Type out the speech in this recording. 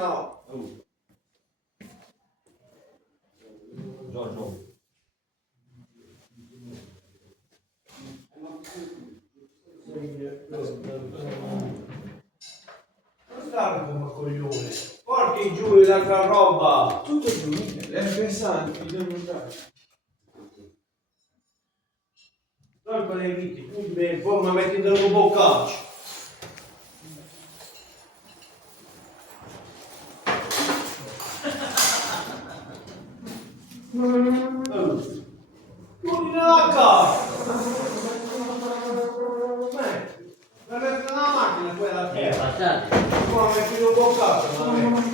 no. Giorgio. Non stare come coglione. Porti giù l'altra roba. Tutto giù, pensate, bisogna usare. Tolgo le viti, poi mi metti dentro un boccaccio. Chiudi la casa. Mi metto nella macchina quella terra. Passate. Poi mi metti in un boccaccio.